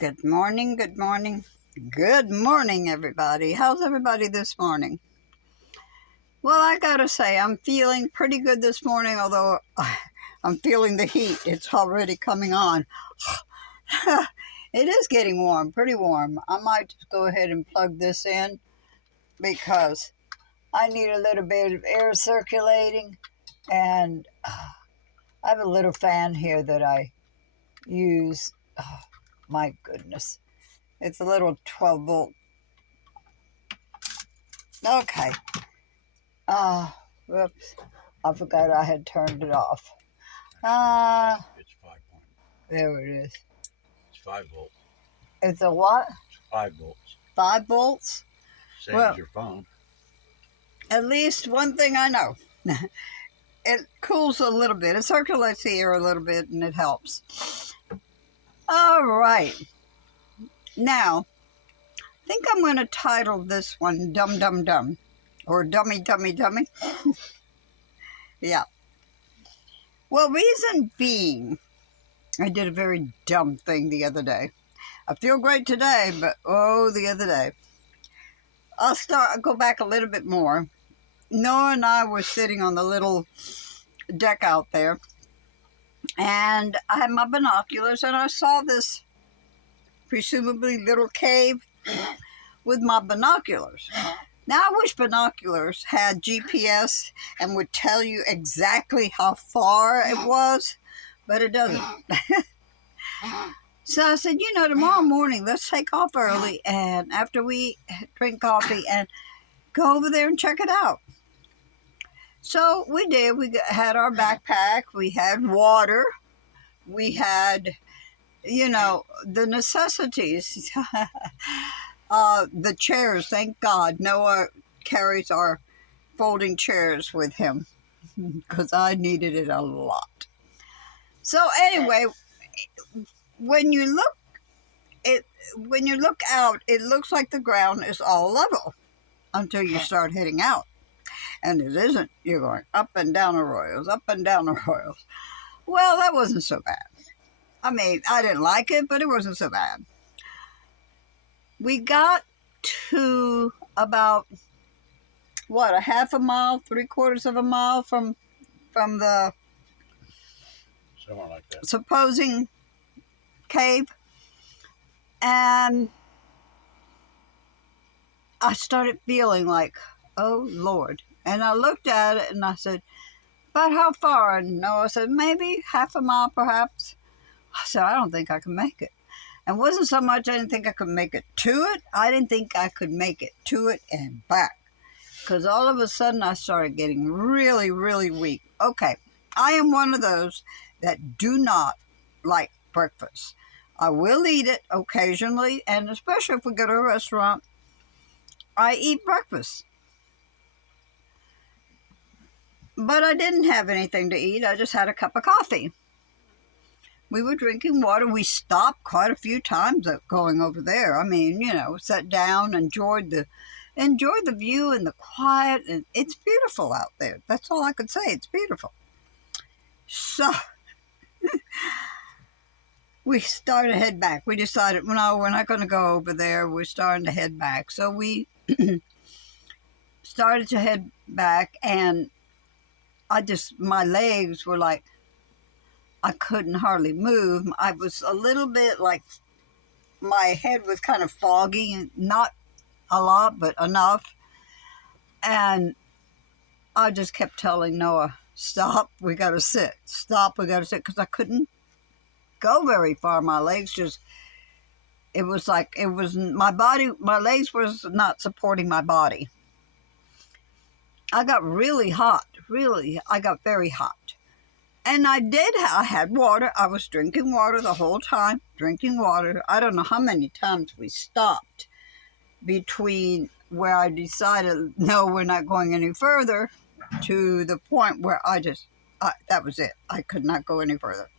Good morning, good morning, good morning, everybody. How's everybody this morning? Well, I gotta say, I'm feeling pretty good this morning, although I'm feeling the heat. It's already coming on. It is getting warm, pretty warm. I might just go ahead and plug this in because I need a little bit of air circulating, and I have a little fan here that I use. Oh, my goodness. It's a little 12 volt. Okay. Whoops. I forgot I had turned it off. It's 5 point. There it is. It's 5 volts. It's a what? It's 5 volts. 5 volts? Same Well, as your phone. At least one thing I know. It cools a little bit. It circulates the air a little bit, and it helps. All right. Now, I think I'm going to title this one Dum Dum Dum. Or Dummy Dummy Dummy. Yeah. Well, reason being, I did a very dumb thing the other day. I feel great today, but the other day. I'll go back a little bit more. Noah and I were sitting on the little deck out there, and I had my binoculars, and I saw this presumably little cave with my binoculars. Now, I wish binoculars had GPS and would tell you exactly how far it was, but it doesn't. So I said, tomorrow morning, let's take off early, and after we drink coffee, and go over there and check it out. So we did. We had our backpack. We had water. We had, the necessities. The chairs, thank God. Noah carries our folding chairs with him because I needed it a lot. So anyway, when you look out, it looks like the ground is all level until you start heading out. And it isn't. You're going up and down arroyos, up and down arroyos. Well, that wasn't so bad. I mean, I didn't like it, but it wasn't so bad. We got to about, a half a mile, 3/4 of a mile from the Somewhere like that. supposing cave. And I started feeling like, oh, Lord. And I looked at it and I said, about how far? And Noah said, maybe half a mile, perhaps. I said, I don't think I can make it. And it wasn't so much I didn't think I could make it to it. I didn't think I could make it to it and back. Because all of a sudden I started getting really, really weak. Okay, I am one of those that do not like breakfast. I will eat it occasionally, and especially if we go to a restaurant, I eat breakfast. But I didn't have anything to eat. I just had a cup of coffee. We were drinking water. We stopped quite a few times going over there. I mean, sat down, enjoyed the view and the quiet, and it's beautiful out there. That's all I could say. It's beautiful. So we started to head back. We decided, no, we're not going to go over there. We're starting to head back. So we started to head back, and my legs were like, I couldn't hardly move. I was a little bit like, my head was kind of foggy, not a lot, but enough. And I just kept telling Noah, stop, we got to sit. Stop, we got to sit, because I couldn't go very far. My legs my legs was not supporting my body. I got really hot, I got very hot. And I had water. I was drinking water the whole time, drinking water. I don't know how many times we stopped between where I decided, no, we're not going any further, to the point where that was it. I could not go any further.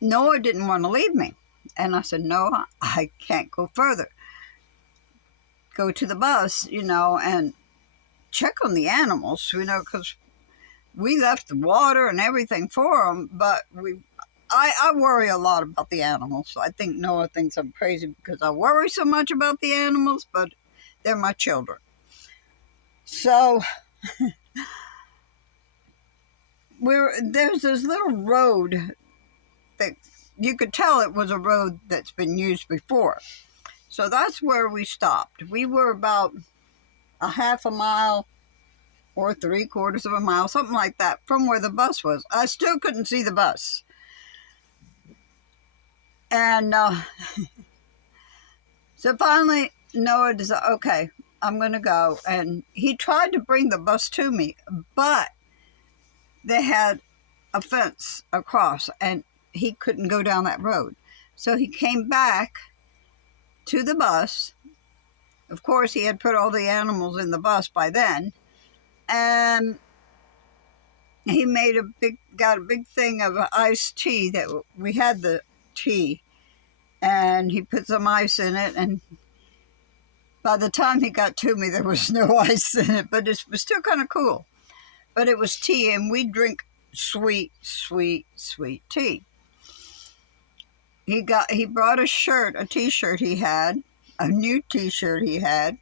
Noah didn't want to leave me. And I said, no, I can't go further. Go to the bus, and check on the animals, because we left the water and everything for them, but I worry a lot about the animals. I think Noah thinks I'm crazy because I worry so much about the animals, but they're my children. So there's this little road that you could tell it was a road that's been used before. So that's where we stopped. We were about a half a mile or 3/4 of a mile, something like that, from where the bus was. I still couldn't see the bus. And so finally, Noah decided, okay, I'm going to go. And he tried to bring the bus to me, but they had a fence across, and he couldn't go down that road. So he came back to the bus. Of course, he had put all the animals in the bus by then. And he got a big thing of iced tea that we had the tea. And he put some ice in it, and by the time he got to me, there was no ice in it, but it was still kind of cool. But it was tea, and we drink sweet, sweet, sweet tea. He brought a t-shirt he had, a new t-shirt he had,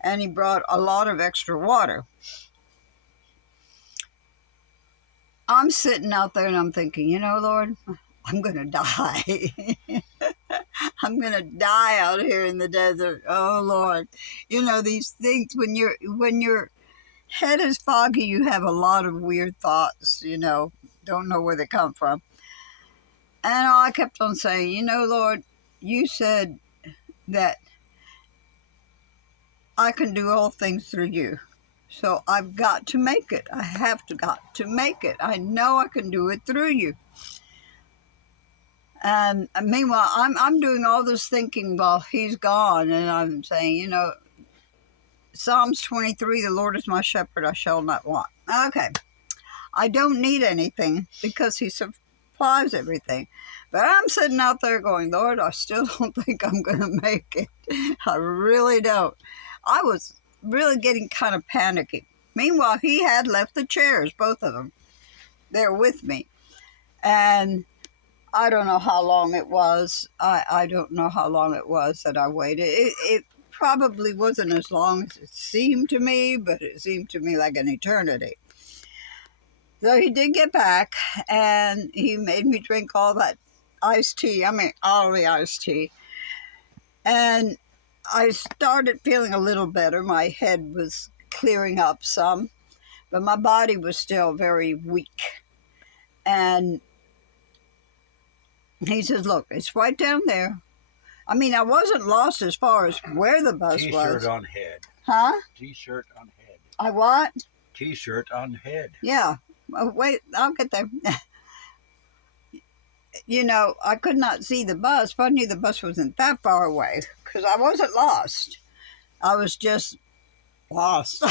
and he brought a lot of extra water. I'm sitting out there and I'm thinking, you know, Lord, I'm going to die. I'm going to die out here in the desert. Oh, Lord. You know, these things, when your head is foggy, you have a lot of weird thoughts, you know, don't know where they come from. And I kept on saying, you know, Lord, you said that I can do all things through you. So I've got to make it. I have got to make it. I know I can do it through you. And meanwhile, I'm doing all this thinking while he's gone, and I'm saying, you know, Psalms 23, the Lord is my shepherd, I shall not want. Okay, I don't need anything because he supplies everything. But I'm sitting out there going, Lord, I still don't think I'm going to make it. I really don't. I was really getting kind of panicky. Meanwhile, he had left the chairs, both of them, there with me. And I don't know how long it was. I don't know how long it was that I waited. It probably wasn't as long as it seemed to me, but it seemed to me like an eternity. So he did get back, and he made me drink all that iced tea. I mean, all the iced tea. And I started feeling a little better. My head was clearing up some, but my body was still very weak. And he says, look, it's right down there. I mean, I wasn't lost as far as where the bus was. T-shirt on head. Huh? T-shirt on head. I what? T-shirt on head. Yeah. Oh, wait, I'll get there. You know, I could not see the bus, but I knew the bus wasn't that far away because I wasn't lost. I was just lost.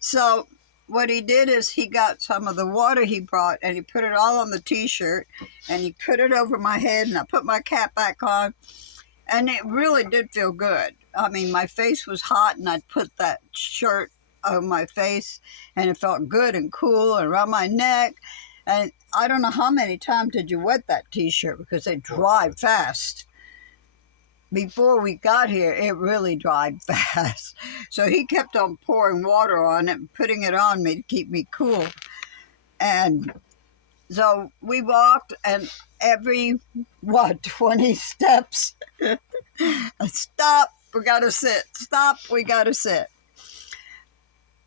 So what he did is he got some of the water he brought and he put it all on the t-shirt and he put it over my head, and I put my cap back on, and it really did feel good. I mean, my face was hot, and I'd put that shirt on my face and it felt good and cool and around my neck. And I don't know how many times did you wet that t-shirt because it dried fast. Before we got here, it really dried fast. So he kept on pouring water on it and putting it on me to keep me cool. And so we walked, and every, 20 steps, stop, we got to sit. Stop, we got to sit.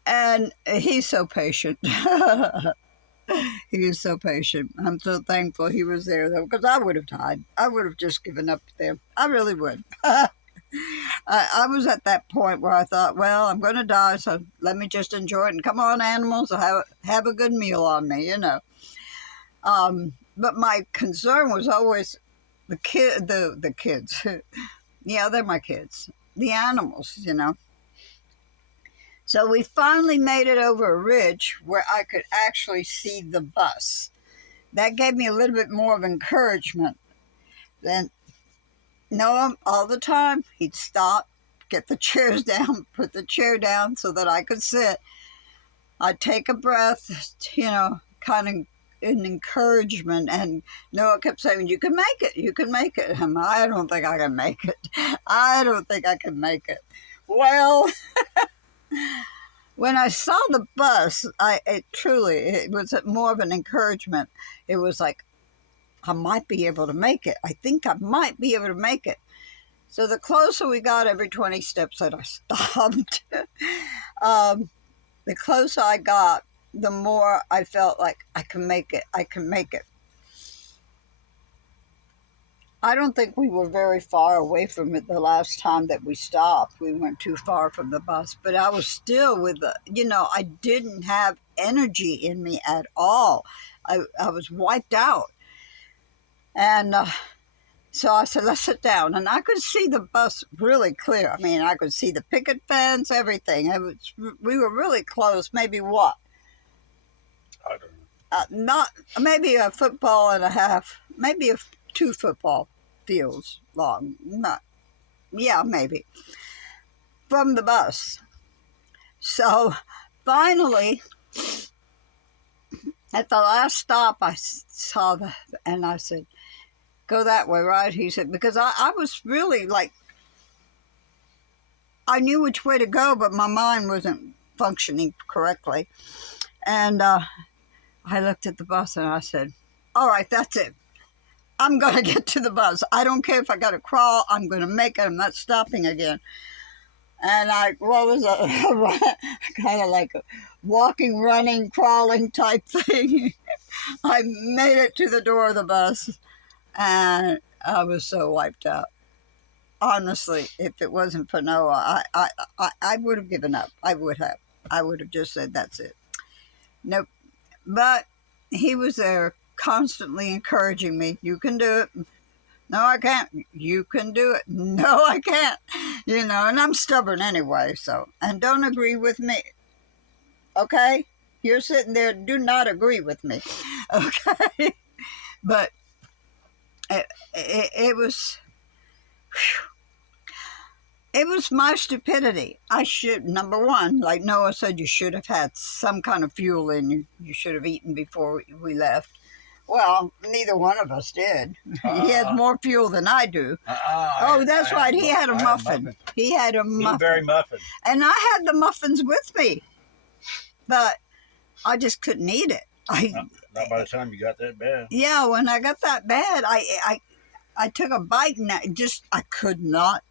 And he's so patient. He is so patient. I'm so thankful he was there, though, because I would have died. I would have just given up there. I really would. I was at that point where I thought, well, I'm going to die, so let me just enjoy it. And come on, animals, have a good meal on me, you know. But my concern was always the kids. Yeah, they're my kids. The animals, you know. So we finally made it over a ridge where I could actually see the bus. That gave me a little bit more of encouragement. Then Noah, all the time, he'd stop, get the chairs down, put the chair down so that I could sit. I'd take a breath, you know, kind of an encouragement. And Noah kept saying, you can make it, you can make it. I don't think I can make it. I don't think I can make it. Well, when I saw the bus, it was more of an encouragement. It was like, I might be able to make it. I think I might be able to make it. So the closer we got, every 20 steps that I stopped, the closer I got, the more I felt like I can make it. I can make it. I don't think we were very far away from it the last time that we stopped. We weren't too far from the bus, but I was still I didn't have energy in me at all. I was wiped out. And so I said, let's sit down. And I could see the bus really clear. I mean, I could see the picket fence, everything. We were really close. Maybe what? I don't know. Not maybe a football and a half, maybe 2 football fields long. Maybe. From the bus. So finally, at the last stop, I saw and I said, go that way, right? He said, because I was really like, I knew which way to go, but my mind wasn't functioning correctly. And I looked at the bus and I said, all right, that's it. I'm going to get to the bus. I don't care if I got to crawl. I'm going to make it. I'm not stopping again. And kind of like a walking, running, crawling type thing. I made it to the door of the bus, and I was so wiped out. Honestly, if it wasn't for Noah, I would have given up. I would have just said, that's it. Nope. But he was there constantly encouraging me. You can do it. No, I can't. You can do it. No, I can't. And I'm stubborn anyway, so. And don't agree with me. Okay? You're sitting there, do not agree with me. Okay? But it was... It was my stupidity. I should, number one, like Noah said, you should have had some kind of fuel in you. You should have eaten before we left. Well, neither one of us did. He has more fuel than I do. That's right. He had a muffin. He had a muffin. Blueberry muffin. And I had the muffins with me. But I just couldn't eat it. Not by the time you got that bad. Yeah, when I got that bad, I took a bite and I could not.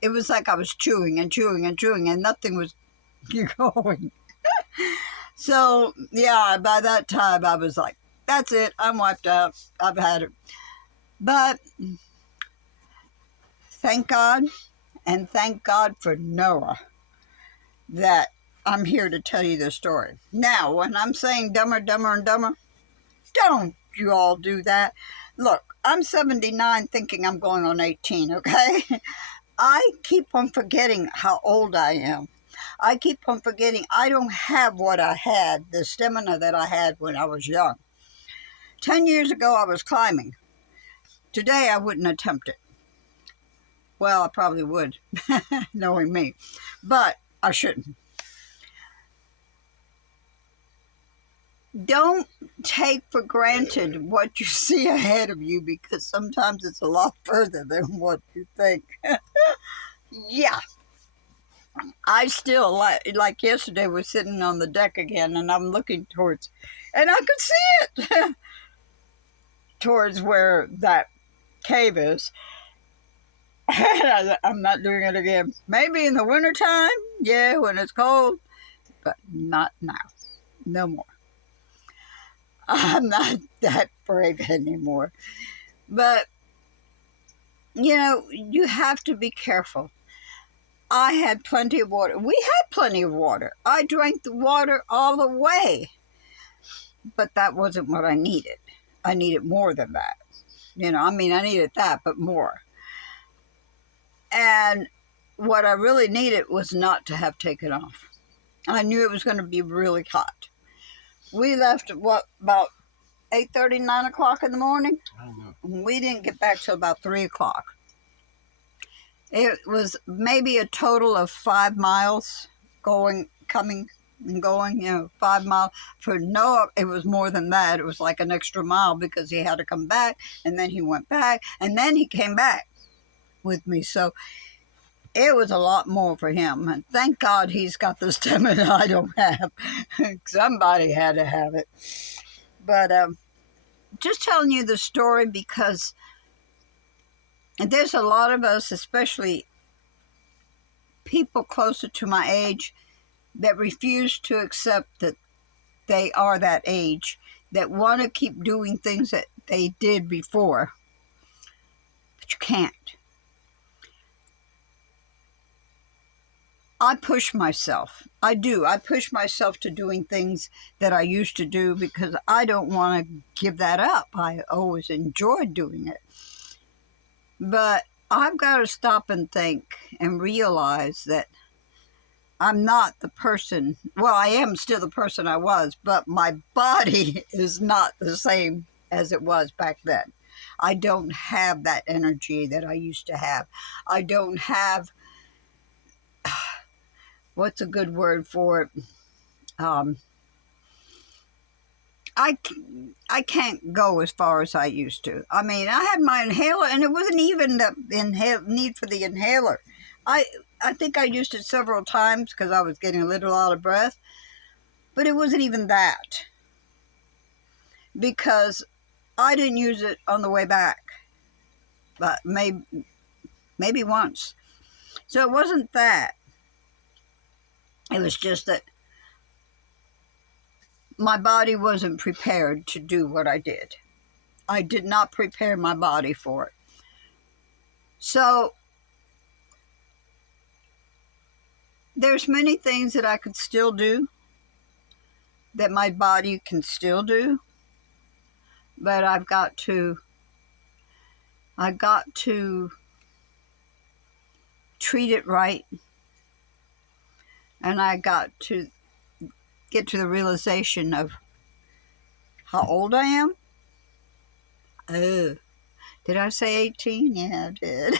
It was like I was chewing and chewing and chewing and nothing was going. So, yeah, by that time I was like, that's it. I'm wiped out. I've had it. But thank God, and thank God for Noah, that I'm here to tell you the story. Now, when I'm saying dumber, dumber, and dumber, don't you all do that. Look, I'm 79 thinking I'm going on 18, okay? I keep on forgetting how old I am. I keep on forgetting I don't have what I had, the stamina that I had when I was young. 10 years ago, I was climbing. Today, I wouldn't attempt it. Well, I probably would, knowing me. But I shouldn't. Don't take for granted what you see ahead of you, because sometimes it's a lot further than what you think. Yeah. I still, like yesterday, was sitting on the deck again, and I'm looking towards, and I could see it. Towards where that cave is. I'm not doing it again. Maybe in the wintertime, yeah, when it's cold, but not now. No more. I'm not that brave anymore. But, you have to be careful. I had plenty of water. We had plenty of water. I drank the water all the way. But that wasn't what I needed. I needed more than that. I needed that, but more. And what I really needed was not to have taken off. I knew it was going to be really hot. We left at about 8:30, 9 o'clock in the morning? I don't know. We didn't get back till about 3 o'clock. It was maybe a total of 5 miles coming and going, 5 miles. For Noah, it was more than that. It was like an extra mile because he had to come back, and then he went back, and then he came back with me. So it was a lot more for him. And thank God he's got the stamina I don't have. Somebody had to have it. But just telling you the story because there's a lot of us, especially people closer to my age, that refuse to accept that they are that age, that want to keep doing things that they did before. But you can't. I push myself. I do. I push myself to doing things that I used to do because I don't want to give that up. I always enjoyed doing it. But I've got to stop and think and realize that I'm not the person, well, I am still the person I was, but my body is not the same as it was back then. I don't have that energy that I used to have. I don't have, what's a good word for it? I can't go as far as I used to. I mean, I had my inhaler, and it wasn't even the need for the inhaler. I think I used it several times because I was getting a little out of breath, but it wasn't even that because I didn't use it on the way back, but maybe once. So it wasn't that. It was just that my body wasn't prepared to do what I did. I did not prepare my body for it. So there's many things that I could still do, that my body can still do, but I got to treat it right, and I got to get to the realization of how old I am. Oh, did I say 18? Yeah, I did.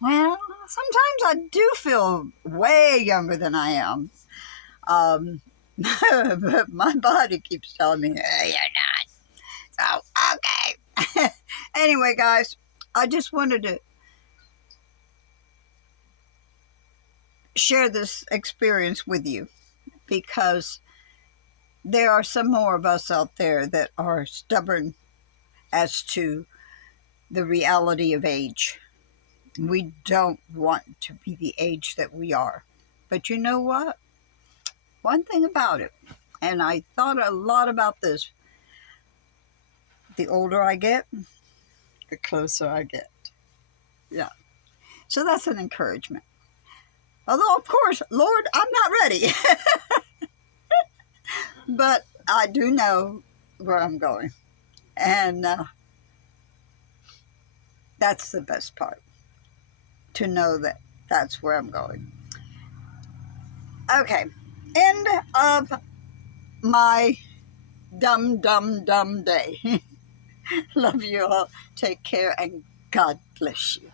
Well, sometimes I do feel way younger than I am. But my body keeps telling me, you're not. So, okay. Anyway, guys, I just wanted to share this experience with you because there are some more of us out there that are stubborn as to the reality of age. We don't want to be the age that we are. But you know what? One thing about it, and I thought a lot about this, the older I get, the closer I get. Yeah. So that's an encouragement. Although, of course, Lord, I'm not ready. But I do know where I'm going. And that's the best part, to know that that's where I'm going. Okay, end of my dumb day. Love you all. Take care and God bless you.